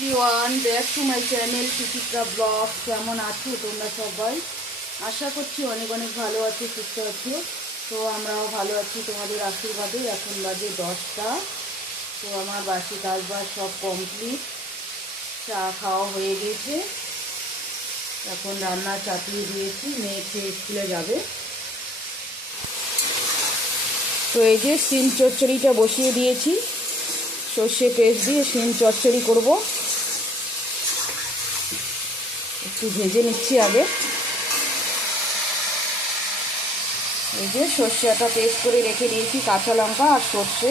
Everyone back to my channel Suchitra blog কেমন আছো তোমরা সবাই? আশা করছি অনেক অনেক ভালো আছো, সুস্থ আছো। তো আমরাও ভালো আছি তোমাদের আশীর্বাদে। এখন বাজে দশটা। তো আমার বাসি কাজবাজ সব কমপ্লিট চা খাওয়া হয়ে গেছে। এখন রান্না চাপিয়ে দিয়েছি। মেয়ে খেয়ে স্কুলে যাবে। তো এই যে সিম চচ্চড়িটা বসিয়ে দিয়েছি। সর্ষে পেস্ট দিয়ে সিম চচ্চড়ি করব। একটু ভেজে নিচ্ছি আগে। এই যে সর্ষেটা পেস্ট করে রেখে দিয়েছি, কাঁচা লঙ্কা আর সর্ষে।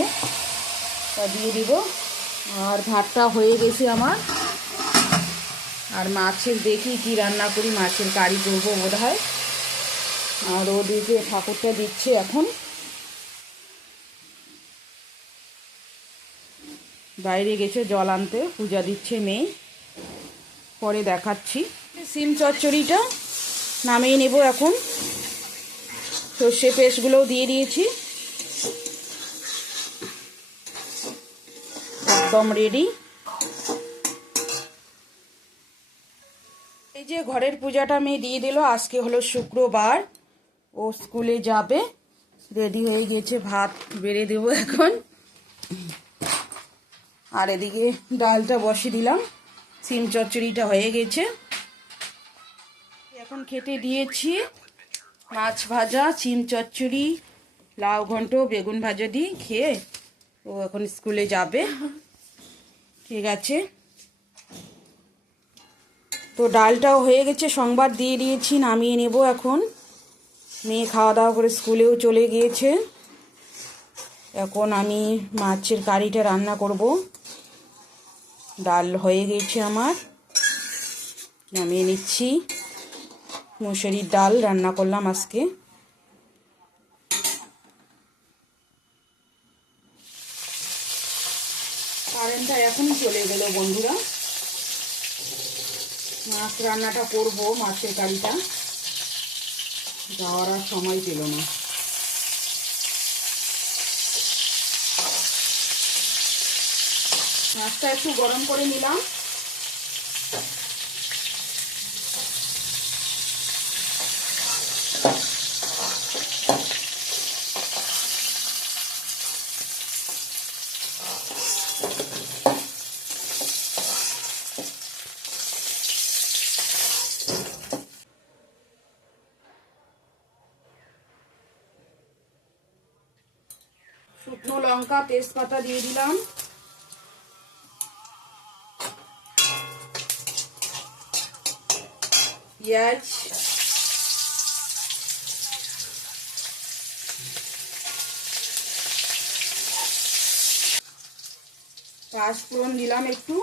তা দিয়ে দিব। আর ভাতটা হয়ে গেছে আমার। আর মাছের, দেখি কি রান্না করি, মাছের কারি করব বোধ হয় আর ওদিকে ঠাকুরটা দিচ্ছে এখন। বাইরে গেছে জল আনতে, পূজা দিচ্ছে মেয়ে। পরে দেখাচ্ছি। সিম চচ্চড়িটা নামিয়ে নেব এখন। সর্ষে পেস্টগুলোও দিয়ে দিয়েছি। একদম রেডি এই যে ঘরের পূজাটা মেয়ে দিয়ে দিল, আজকে হলো শুক্রবার। ও স্কুলে যাবে। রেডি হয়ে গেছে, ভাত বেড়ে দেবো এখন। আর এদিকে ডালটা বসিয়ে দিলাম। সিম চচ্চড়িটা হয়ে গেছে। এখন খেতে দিয়েছি মাছ ভাজা সিম চচ্চড়ি, লাউ ঘন্ট, বেগুন ভাজা দিই খেয়ে ও এখন স্কুলে যাবে। ঠিক আছে। তো ডালটাও হয়ে গেছে, সংবাদ দিয়ে দিয়েছি, নামিয়ে নেব এখন। মেয়ে খাওয়া দাওয়া করে স্কুলেও চলে গিয়েছে। এখন আমি মাছের কারিটা রান্না করব। ডাল হয়ে গেছে আমার। নামিয়ে নিচ্ছি। মুসুরির ডাল রান্না করলাম আজকে। কারেন্টটা এখনই চলে গেল বন্ধুরা। মাছ রান্নাটা করব, মাছের কারিটা। যাওয়ার আর সময় পেল না। মাছটা একটু গরম করে নিলাম। লঙ্কা তেজপাতা দিয়ে দিলাম পেঁয়াজ পাঁচফোড়ন দিলাম একটু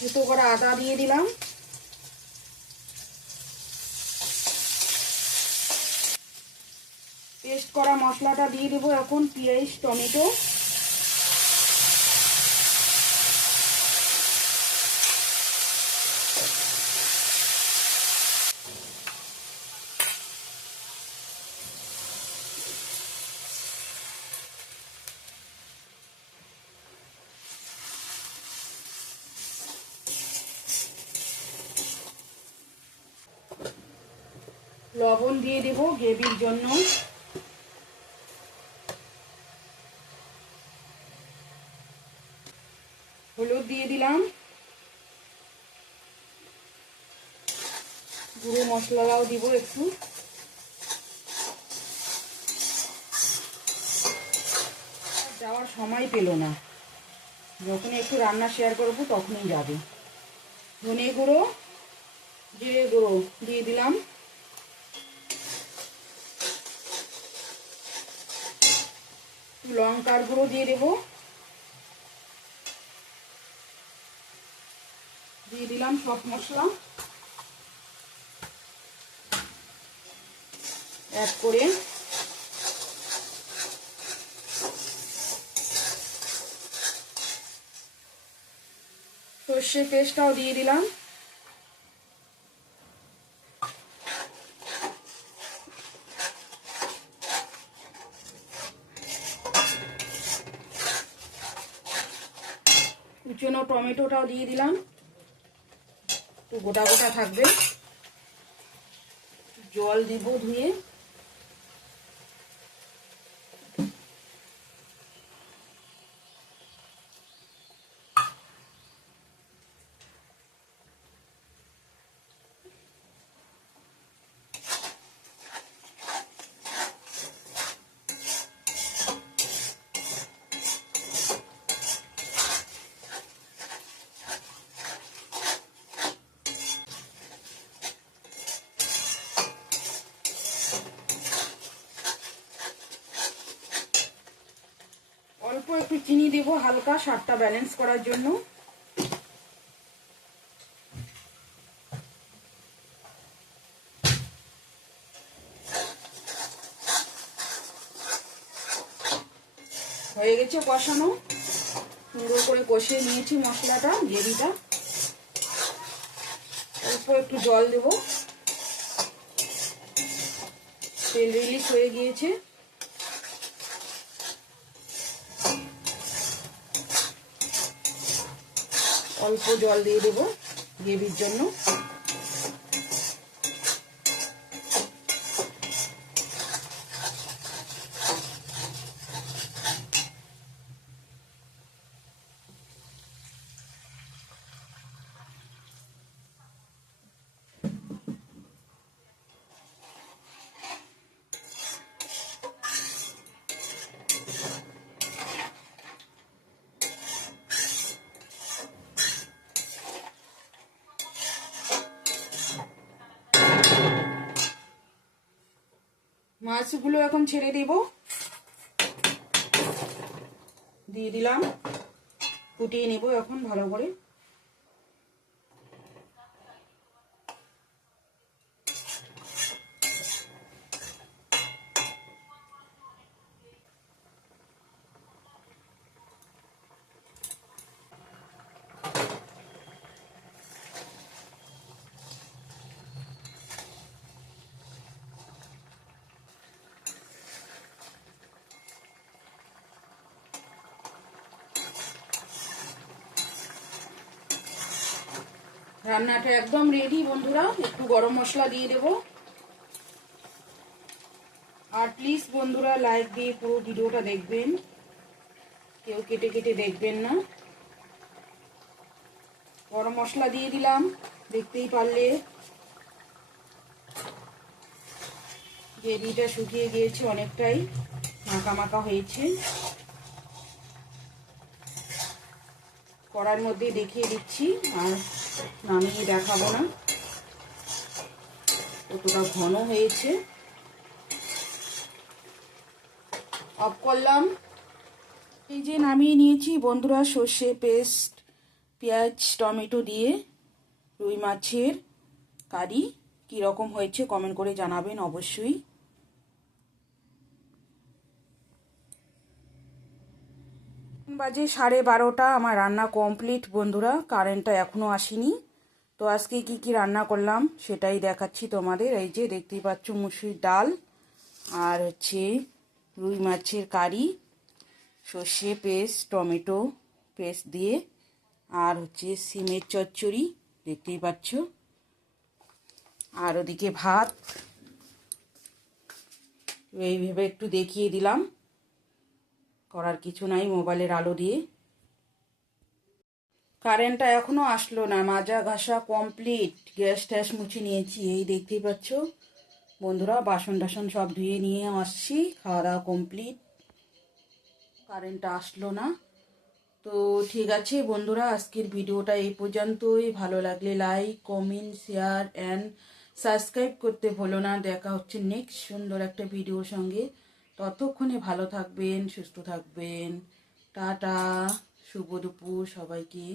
দুটো করে আদা দিয়ে দিলাম পেস্ট করা মশলাটা দিয়ে দেবো এখন পেঁয়াজ টমেটো। লবণ দিয়ে দেবো গ্রেভির জন্য হলুদ দিয়ে দিলাম গুঁড়ো মশলাটাও দিব একটু। যাওয়ার সময় পেল না। যখন একটু রান্না শেয়ার করব, তখনই যাবে। ধনে গুঁড়ো, জিরে গুঁড়ো দিয়ে দিলাম। লঙ্কার গুঁড়ো দিয়ে দেবো। দিয়ে দিলাম সব মশলা। অ্যাড করে সর্ষে পেস্টটাও দিয়ে দিলাম। জন্য টমেটোটাও দিয়ে দিলাম। একটু গোটা গোটা থাকবে। জল দিব ধুয়ে একটু চিনি দেবো, হালকা স্বাদটা ব্যালেন্স করার জন্য। হয়ে গেছে কষানো। সুন্দর করে কষিয়ে নিয়েছি মশলাটা, গ্রেভিটা। অল্প একটু জল দেব। তেল রিলিজ হয়ে গিয়েছে। অল্প জল দিয়ে দেবো গ্রেভির জন্য। মাছগুলো এখন ছেড়ে দেব। দিয়ে দিলাম। ফুটিয়ে নেব এখন ভালো করে। রান্নাটা একদম রেডি বন্ধুরা। একটু গরম মশলা দিয়ে দেব। আর প্লিজ বন্ধুরা লাইক দিয়ে পুরো ভিডিওটা দেখবেন। কেউ কেটে কেটে দেখবেন না। গরম মশলা দিয়ে দিলাম, দেখতেই পারলে। গ্রেভিটা শুকিয়ে গিয়েছে অনেকটাই, মাখা মাখা হয়েছে। কড়ার মধ্যে দেখিয়ে দিচ্ছি, আর নামিয়ে দেখাবো না। কতটা ঘন হয়েছে। অফ করলাম। এই যে নামিয়ে নিয়েছি বন্ধুরা, সর্ষে পেস্ট, পেঁয়াজ, টমেটো দিয়ে রুই মাছের কারি। কীরকম হয়েছে কমেন্ট করে জানাবেন অবশ্যই। বাজে সাড়ে বারোটা, আমার রান্না কমপ্লিট বন্ধুরা কারেন্টটা এখনও আসেনি। তো আজকে কি কি রান্না করলাম সেটাই দেখাচ্ছি তোমাদের। এই যে দেখতেই পাচ্ছ মুসুর ডাল আর হচ্ছে রুই মাছের কারি, সর্ষে পেস্ট, টমেটো পেস্ট দিয়ে আর হচ্ছে সিমের চচ্চড়ি, দেখতেই পাচ্ছ। আর ওদিকে ভাত, এইভাবে একটু দেখিয়ে দিলাম। করার কিছু নাই, মোবাইলের আলো দিয়ে। কারেন্টটা এখনও আসলো না, মাজা ঘাসা কমপ্লিট গ্যাস ট্যাস মুছে নিয়েছি, এই দেখতেই পাচ্ছ। বন্ধুরা, বাসন টাসন সব ধুয়ে নিয়ে আসছি, খাওয়া দাওয়া কমপ্লিট কারেন্টটা আসলো না। তো ঠিক আছে বন্ধুরা, আজকের ভিডিওটা এই পর্যন্তই। ভালো লাগলে like comment share and subscribe করতে ভুলো না। দেখা হচ্ছে নেক্সট সুন্দর একটা ভিডিওর সঙ্গে। ততক্ষণে ভালো থাকবেন সুস্থ থাকবেন। টাটা শুভ দুপুর সবাইকে।